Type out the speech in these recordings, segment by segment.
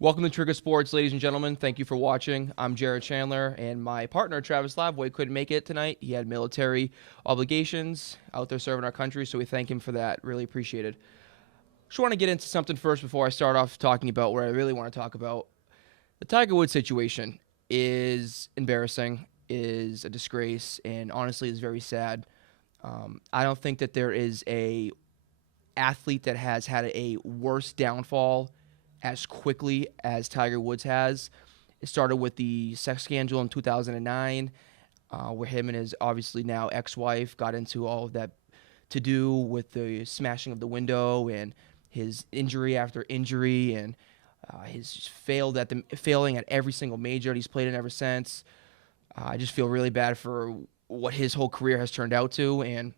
Welcome to Trigger Sports, ladies and gentlemen. Thank you for watching. I'm Jared Chandler, and my partner, Travis Lavway, couldn't make it tonight. He had military obligations out there serving our country, so we thank him for that. Really appreciate it. Just want to get into something first before I start off talking about what I really want to talk about. The Tiger Woods situation is embarrassing, is a disgrace, and honestly is very sad. I don't think that there is a athlete that has had a worse downfall as quickly as Tiger Woods has. It started with the sex scandal in 2009, where him and his obviously now ex-wife got into all of that to do with the smashing of the window and his injury after injury, and his just failing at every single major that he's played in ever since. I just feel really bad for what his whole career has turned out to, and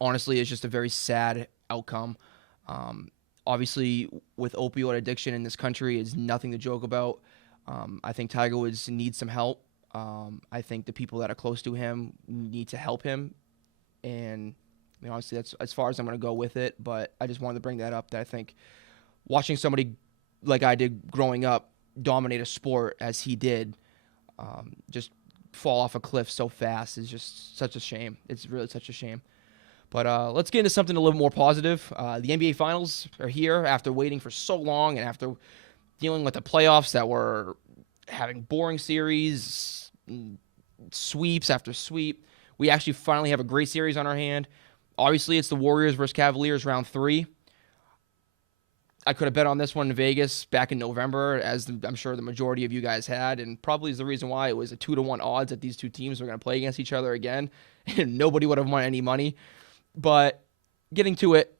honestly, it's just a very sad outcome. Obviously, with opioid addiction in this country is nothing to joke about. I think Tiger Woods needs some help. I think the people that are close to him need to help him. And honestly, that's as far as I'm going to go with it. But I just wanted to bring that up, that I think watching somebody like I did growing up dominate a sport as he did, just fall off a cliff so fast is just such a shame. It's really such a shame. But let's get into something a little more positive. The NBA Finals are here after waiting for so long and after dealing with the playoffs that were having boring series, sweeps after sweep. We actually finally have a great series on our hand. Obviously, it's the Warriors versus Cavaliers round 3. I could have bet on this one in Vegas back in November, as I'm sure the majority of you guys had, and probably is the reason why it was a 2-1 odds that these two teams were going to play against each other again, and nobody would have won any money. But getting to it,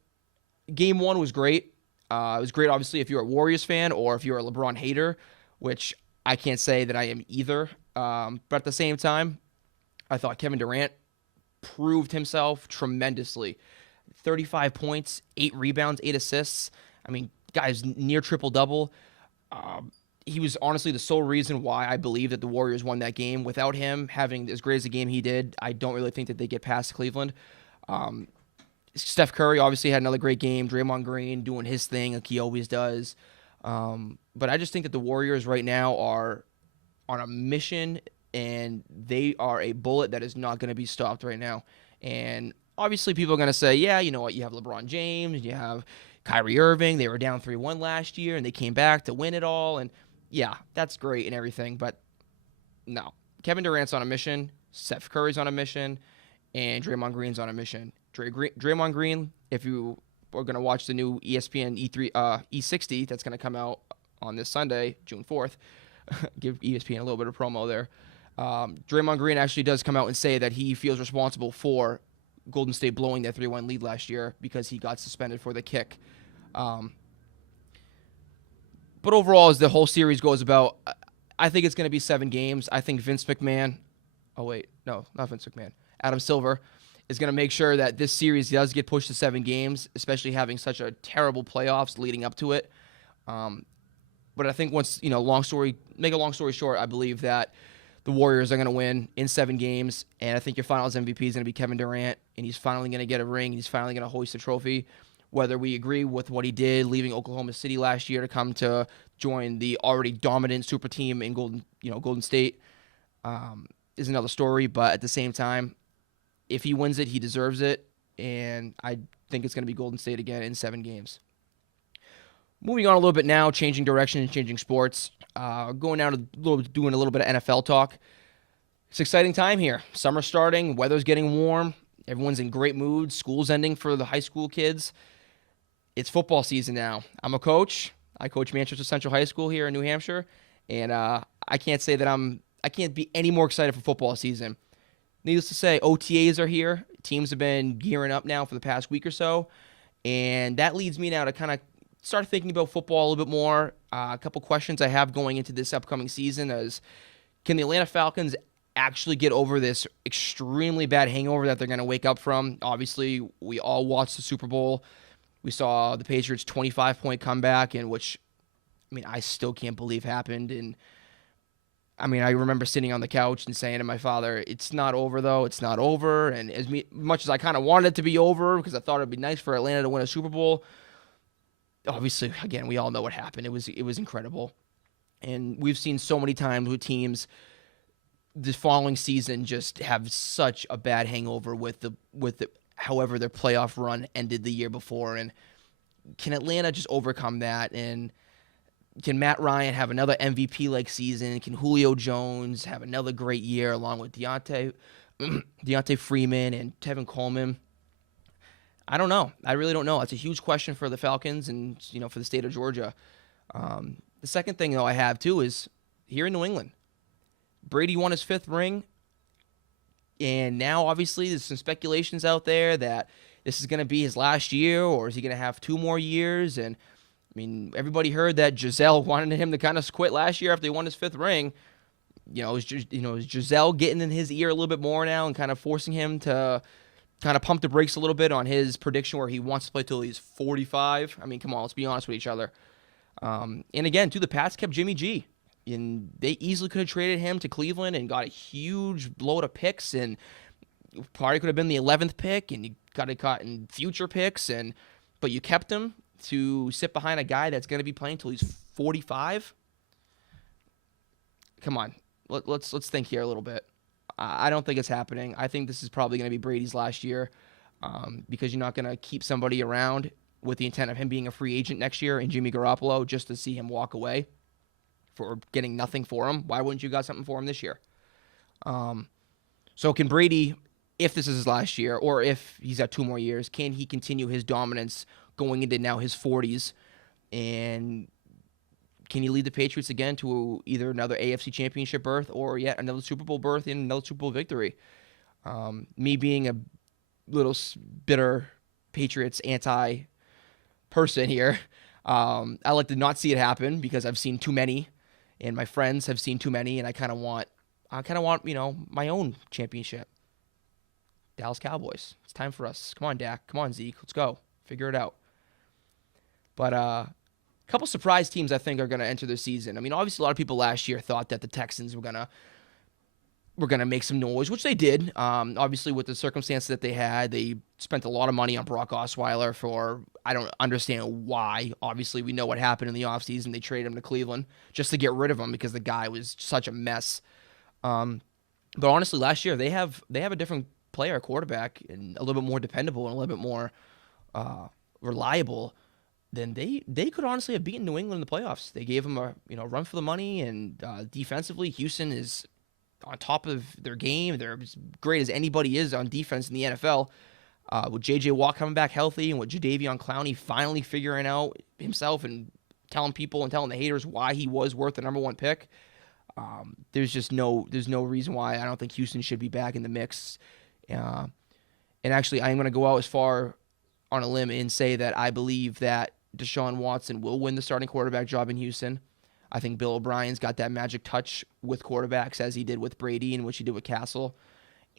Game 1 was great. It was great, obviously, if you're a Warriors fan or if you're a LeBron hater, which I can't say that I am either. But at the same time, I thought Kevin Durant proved himself tremendously. 35 points, 8 rebounds, 8 assists. I mean, guy's near triple-double. He was honestly the sole reason why I believe that the Warriors won that game. Without him having as great as a game he did, I don't really think that they get past Cleveland. Steph Curry obviously had another great game. Draymond Green doing his thing like he always does. But I just think that the Warriors right now are on a mission, and they are a bullet that is not going to be stopped right now. And obviously people are going to say, yeah, you know what, you have LeBron James, you have Kyrie Irving. They were down 3-1 last year, and they came back to win it all. And yeah, that's great and everything, but no. Kevin Durant's on a mission. Steph Curry's on a mission. And Draymond Green's on a mission. Draymond Green, if you are going to watch the new ESPN E60 that's going to come out on this Sunday, June 4th, give ESPN a little bit of promo there. Draymond Green actually does come out and say that he feels responsible for Golden State blowing that 3-1 lead last year because he got suspended for the kick. But overall, as the whole series goes about, I think it's going to be 7 games. I think Vince McMahon – oh, wait. No, not Vince McMahon. Adam Silver is going to make sure that this series does get pushed to 7 games, especially having such a terrible playoffs leading up to it. But I think once, make a long story short, I believe that the Warriors are going to win in 7 games, and I think your finals MVP is going to be Kevin Durant, and he's finally going to get a ring. He's finally going to hoist a trophy. Whether we agree with what he did, leaving Oklahoma City last year to come to join the already dominant super team in Golden State, is another story. But at the same time, if he wins it, he deserves it, and I think it's going to be Golden State again in 7 games. Moving on a little bit now, changing direction and changing sports. Going down to doing a little bit of NFL talk. It's an exciting time here. Summer's starting, weather's getting warm, everyone's in great mood, school's ending for the high school kids. It's football season now. I'm a coach. I coach Manchester Central High School here in New Hampshire, and I can't say that I can't be any more excited for football season. Needless to say, OTAs are here. Teams have been gearing up now for the past week or so, and that leads me now to kind of start thinking about football a little bit more. A couple questions I have going into this upcoming season is, can the Atlanta Falcons actually get over this extremely bad hangover that they're going to wake up from? Obviously, we all watched the Super Bowl. We saw the Patriots' 25-point comeback, in which, I still can't believe happened, and I remember sitting on the couch and saying to my father, it's not over, though. It's not over. And much as I kind of wanted it to be over because I thought it would be nice for Atlanta to win a Super Bowl, obviously, again, we all know what happened. It was incredible. And we've seen so many times with teams the following season just have such a bad hangover with the however their playoff run ended the year before. And can Atlanta just overcome that? And can Matt Ryan have another MVP-like season? Can Julio Jones have another great year along with Deontay Freeman and Tevin Coleman? I don't know. I really don't know. It's a huge question for the Falcons and for the state of Georgia. The second thing, though, I have too is here in New England. Brady won his 5th ring, and now obviously there's some speculations out there that this is going to be his last year, or is he going to have 2 more years? And I mean, everybody heard that Giselle wanted him to kind of quit last year after he won his 5th ring. Is Giselle getting in his ear a little bit more now and kind of forcing him to kind of pump the brakes a little bit on his prediction where he wants to play till he's 45? I mean, come on, let's be honest with each other. And again, too, the Pats kept Jimmy G. And they easily could have traded him to Cleveland and got a huge load of picks, and probably could have been the 11th pick, and you got it caught in future picks, but you kept him to sit behind a guy that's going to be playing till he's 45. Come on, let's think here a little bit. I don't think it's happening. I think this is probably going to be Brady's last year, because you're not going to keep somebody around with the intent of him being a free agent next year and Jimmy Garoppolo just to see him walk away for getting nothing for him. Why wouldn't you got something for him this year? So can Brady, if this is his last year, or if he's got 2 more years, can he continue his dominance going into now his 40s? And can he lead the Patriots again to either another AFC Championship berth or yet another Super Bowl berth and another Super Bowl victory? Me being a little bitter Patriots anti-person here, I like to not see it happen because I've seen too many. And my friends have seen too many, and I kind of want, my own championship. Dallas Cowboys. It's time for us. Come on, Dak. Come on, Zeke. Let's go. Figure it out. But a couple surprise teams I think are going to enter the season. I mean, obviously a lot of people last year thought that the Texans were going to make some noise, which they did. Obviously with the circumstances that they had, they spent a lot of money on Brock Osweiler for, I don't understand why. Obviously we know what happened in the offseason. They traded him to Cleveland just to get rid of him because the guy was such a mess. But honestly, last year they have a different player, quarterback, and a little bit more dependable and a little bit more reliable than they could honestly have beaten New England in the playoffs. They gave him a run for the money, and defensively, Houston is on top of their game. They're as great as anybody is on defense in the NFL. With J.J. Watt coming back healthy and with Jadeveon Clowney finally figuring out himself and telling people and telling the haters why he was worth the number 1 pick, there's no reason why I don't think Houston should be back in the mix. And actually, I'm going to go out as far on a limb and say that I believe that Deshaun Watson will win the starting quarterback job in Houston. I think Bill O'Brien's got that magic touch with quarterbacks as he did with Brady and which he did with Castle.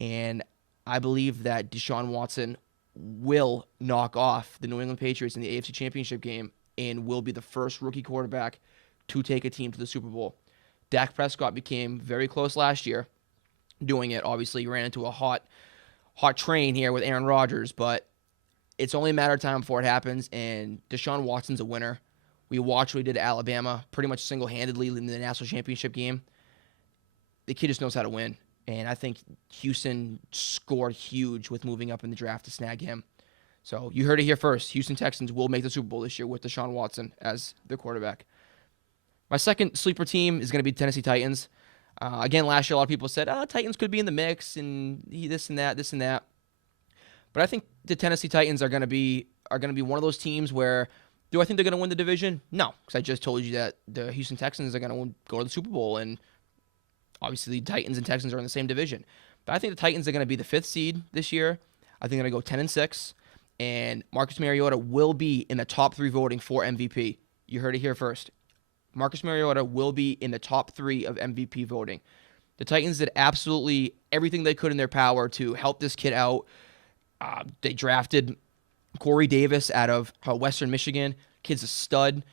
And I believe that Deshaun Watson will knock off the New England Patriots in the AFC Championship game and will be the first rookie quarterback to take a team to the Super Bowl. Dak Prescott became very close last year doing it. Obviously, he ran into a hot train here with Aaron Rodgers, but it's only a matter of time before it happens, and Deshaun Watson's a winner. We watched what he did at Alabama, pretty much single-handedly in the national championship game. The kid just knows how to win, and I think Houston scored huge with moving up in the draft to snag him. So you heard it here first. Houston Texans will make the Super Bowl this year with Deshaun Watson as their quarterback. My second sleeper team is going to be Tennessee Titans. Again, last year a lot of people said, Titans could be in the mix and this and that. But I think the Tennessee Titans are going to be one of those teams where, do I think they're going to win the division? No, because I just told you that the Houston Texans are going to go to the Super Bowl, and obviously the Titans and Texans are in the same division. But I think the Titans are going to be the 5th seed this year. I think they're going to go 10-6, and Marcus Mariota will be in the top 3 voting for MVP. You heard it here first. Marcus Mariota will be in the top 3 of MVP voting. The Titans did absolutely everything they could in their power to help this kid out. They drafted Corey Davis out of Western Michigan. Kid's a stud.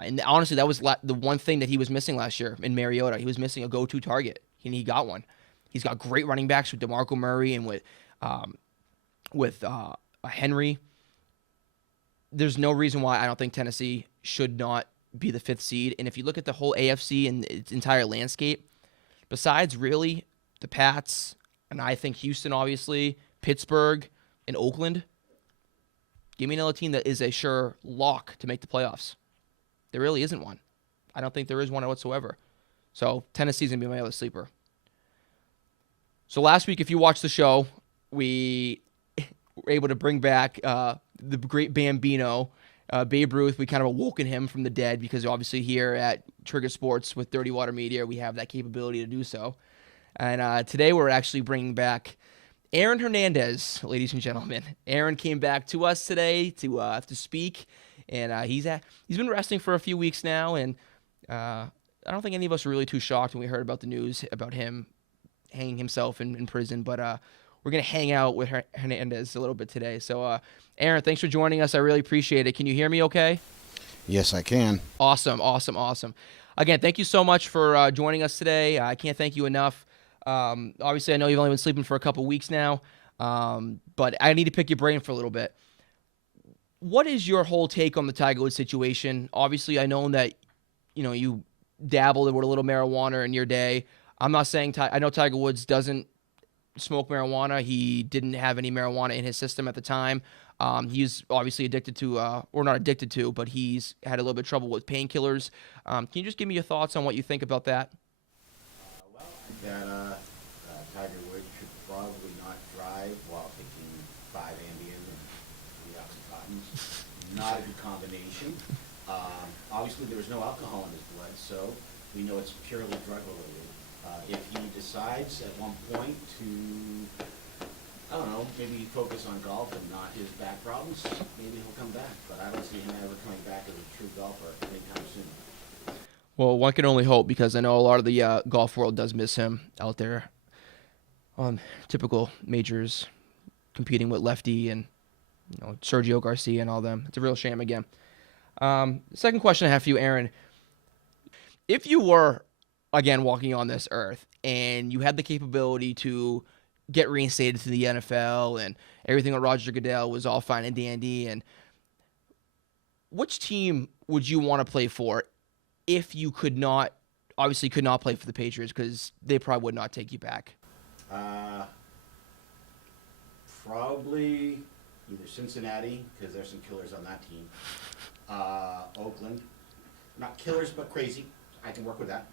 And honestly, that was the one thing that he was missing last year in Mariota. He was missing a go-to target, and he got one. He's got great running backs with DeMarco Murray and with Henry. there's no reason why I don't think Tennessee should not be the 5th seed. And if you look at the whole AFC and its entire landscape, besides really the Pats, and I think Houston, obviously, Pittsburgh, and Oakland, give me another team that is a sure lock to make the playoffs. There really isn't one. I don't think there is one whatsoever. So Tennessee's going to be my other sleeper. So last week, if you watched the show, we were able to bring back the great Bambino, Babe Ruth. We kind of awoken him from the dead because obviously here at Trigger Sports with Dirty Water Media, we have that capability to do so. And today we're actually bringing back Aaron Hernandez, ladies and gentlemen. Aaron came back to us today to speak, and he's been resting for a few weeks now, and I don't think any of us were really too shocked when we heard about the news about him hanging himself in prison, but we're going to hang out with Hernandez a little bit today. So, Aaron, thanks for joining us. I really appreciate it. Can you hear me okay? Yes, I can. Awesome. Again, thank you so much for joining us today. I can't thank you enough. Obviously, I know you've only been sleeping for a couple weeks now, but I need to pick your brain for a little bit. What is your whole take on the Tiger Woods situation? Obviously, I know that you dabbled with a little marijuana in your day. I'm not saying I know Tiger Woods doesn't smoke marijuana. He didn't have any marijuana in his system at the time. He's obviously addicted to, or not addicted to, but he's had a little bit of trouble with painkillers. Can you just give me your thoughts on what you think about that? Well, I think that Tiger Woods should probably not drive while taking 5 Ambien and 3 Oxycontins. Not a good combination. Obviously, there was no alcohol in his blood, so we know it's purely drug-related. If he decides at one point to, I don't know, maybe focus on golf and not his back problems, maybe he'll come back. But I don't see him ever coming back as a true golfer anytime soon. Well, one can only hope, because I know a lot of the golf world does miss him out there on typical majors, competing with Lefty and Sergio Garcia and all them. It's a real shame again. Second question I have for you, Aaron. If you were, again, walking on this earth and you had the capability to get reinstated to the NFL and everything with Roger Goodell was all fine and dandy, and which team would you want to play for if you could not play for the Patriots, because they probably would not take you back? Probably either Cincinnati, because there's some killers on that team. Oakland. Not killers, but crazy. I can work with that.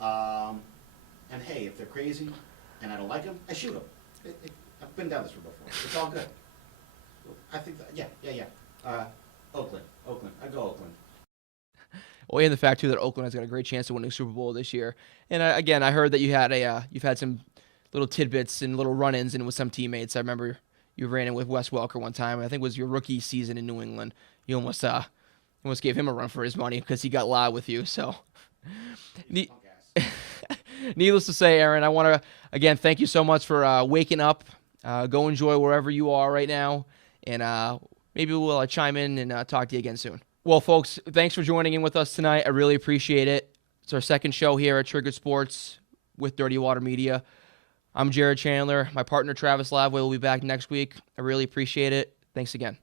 And hey, if they're crazy and I don't like them, I shoot them. I've been down this road before. It's all good. I think that, yeah. Oakland. I'd go Oakland. Well, and the fact too that Oakland has got a great chance of winning Super Bowl this year. And again, I heard that you've had some little tidbits and little run-ins and with some teammates. I remember you ran in with Wes Welker one time. I think it was your rookie season in New England. You almost gave him a run for his money because he got loud with you. So, needless to say, Aaron, I want to again thank you so much for waking up. Go enjoy wherever you are right now, and maybe we'll chime in and talk to you again soon. Well, folks, thanks for joining in with us tonight. I really appreciate it. It's our second show here at Trigger Sports with Dirty Water Media. I'm Jared Chandler. My partner, Travis Lavway, will be back next week. I really appreciate it. Thanks again.